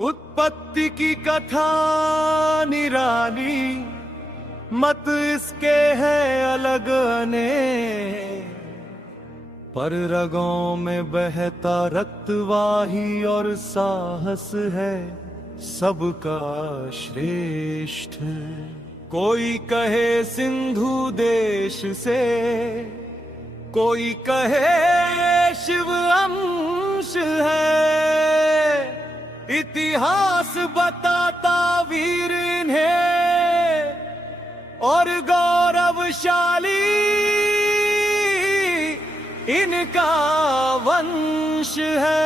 उत्पत्ति की कथा निराली, मत इसके है अलग अने, पर रगों में बहता रक्तवाही और साहस है सबका श्रेष्ठ। कोई कहे सिंधु देश से, कोई कहे शिव अंश है, इतिहास बताता वीर इन्हें और गौरवशाली इनका वंश है।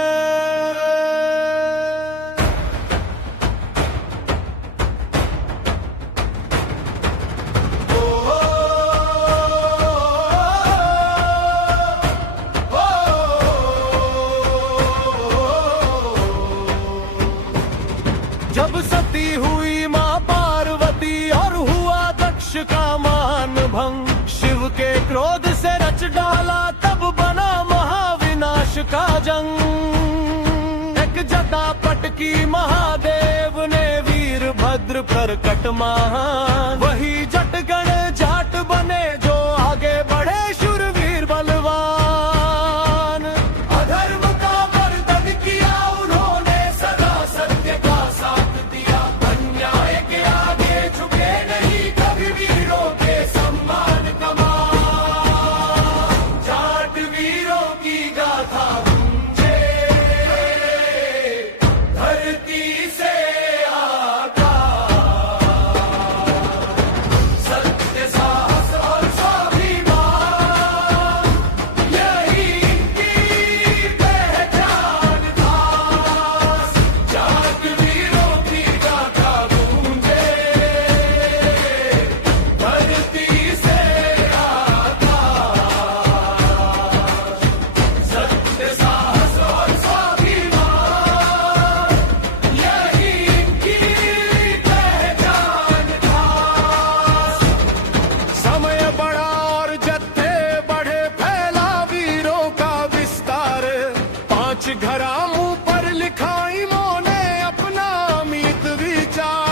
जब सती हुई माँ पार्वती और हुआ दक्ष का मान भंग, शिव के क्रोध से रच डाला तब बना महाविनाश का जंग। एक जटा पटकी महादेव ने वीरभद्र प्रकट महान, वही जटगण जाट बने जो आगे बढ़े शूरवीर बलवान। अधर्म का मर्दन किया उन्होंने सदा सत्य का साथ दिया, अन्याय के आगे झुके नहीं कभी वीरों के सम्मान कमा। जाट वीरों की गाथा गूंजे धरती से आकाश, सत्य साहस और स्वाभिमान यही इनकी पहचान था। जाट वीरों की गाथा गूंजे धरती से आकाश, सत्य साहस और स्वाभिमान यही इनकी पहचान था। समय बढ़ा और जत्थे बढ़े, फैला वीरों का विस्तार। 5 घरा मुंह पर लिखाई मोने अपना अमित विचार।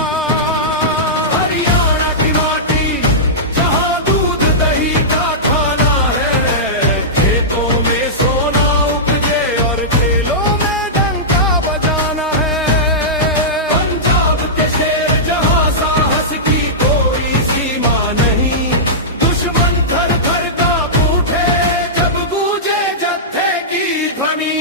हरियाणा की माटी जहां दूध दही का खाना है, खेतों में सोना उपजे और खेलों में डंका बजाना है। पंजाब के शेर जहां साहस की कोई सीमा नहीं, दुश्मन थर थर कांप उठे जब गूंजे जत्थे की ध्वनि।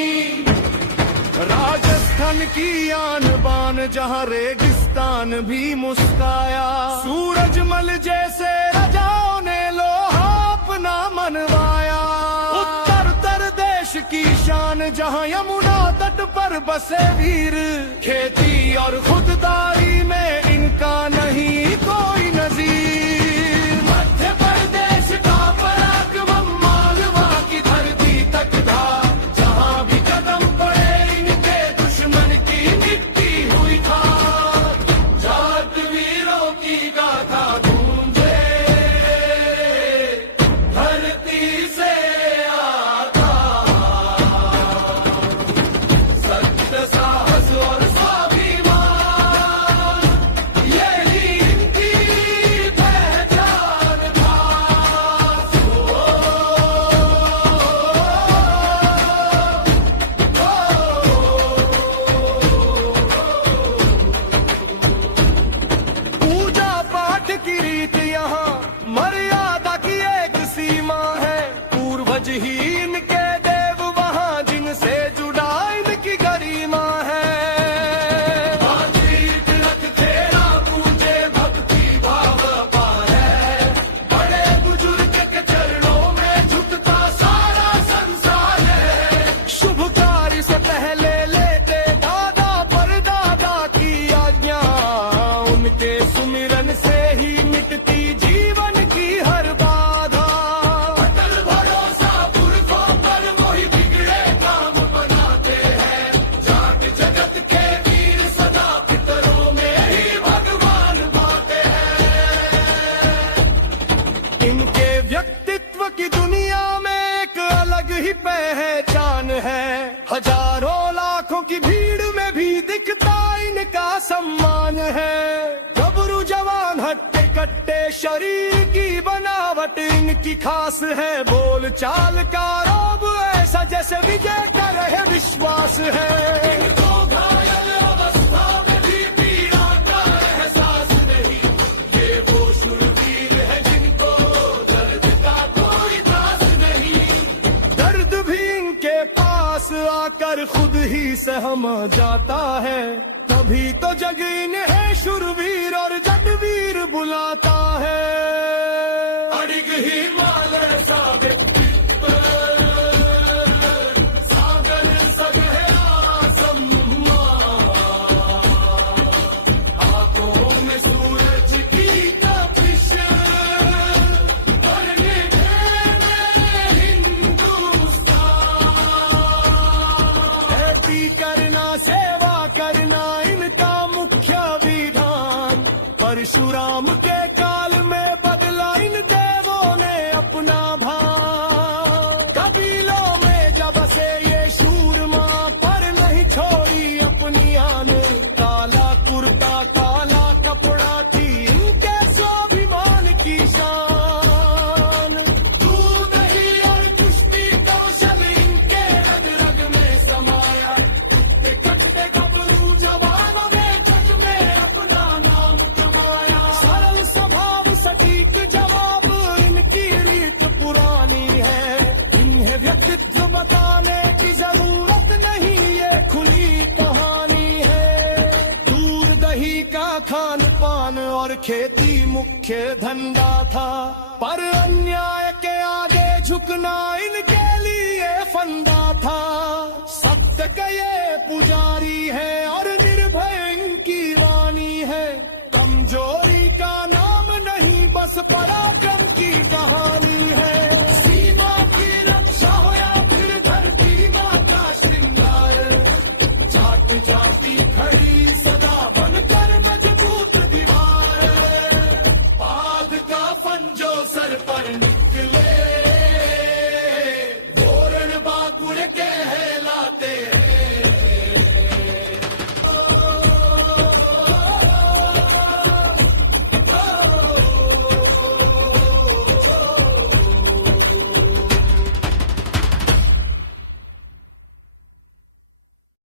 राजस्थान की आन बान जहां रेगिस्तान भी मुस्काया, सूरजमल जैसे राजाओं ने लोहा अपना मनवाया। उत्तर देश की शान जहां यमुना तट पर बसे वीर, खेती और खुददारी में इनका नहीं कोई नजीर। मध्य प्रदेश का पराक्रम मालवा की धरती तक था, जहां भी कदम पड़े इनके दुश्मन की मिट्टी हुई था। जाट वीरों की गाथा गूंजे धरती से आकाश, सत्य साहस और स्वाभिमान सम्मान है। गबरू जवान हट्टे कट्टे शरीर की बनावट इनकी खास है। बोल चाल का रोब ऐसा जैसे विजय का रहे विश्वास है। इनको घायल अवस्था में भी पीड़ा का एहसास नहीं। ये वो शूरवीर है जिनको दर्द का कोई त्रास नहीं। दर्द भी इनके पास आकर खुद ही सहम जाता है। तभी तो जग इन्हें शूरवीर और जगवीर बुलाता है। अड़िग हिमालय साबित सागर सगे आसमां, आंखों में सूरज की तपिश, भरने में हिंदुस्तान। ऐसी करना सेवा करना इनका मुख्य विधान। परशुराम के काल में बदला इन देवों ने अपना भान। कबीलों में जब से ये शूरमा पर नहीं छोड़ी अपनी आन। काला कुर्ता काला कपड़ा थी इनके स्वाभिमान की शान। दूध दही और कुश्ती कौशल इनके रग रग में समाया। कटते गबरू जवानों ने जग में अपना नाम कमाया। सरल स्वभाव सटीक जवाब इनकी रीत पुरानी है। इन्हें व्यक्तित्व बताने की जरूरत नहीं, ये खुली कहानी है। दूध दही का खान पान और खेती मुख्य धंधा था। पर अन्याय के आगे झुकना इनके लिए फंदा था। सत्य के ये पुजारी है और निर्भय इनकी वाणी है। कमजोरी का नाम नहीं बस पराक्रम की कहानी है। सीमा की रक्षा हो या फिर धरती माँ का श्रृंगार। जाट जाति खड़ी सदा बनकर मजबूत दीवार। पाद का पंजो सर पर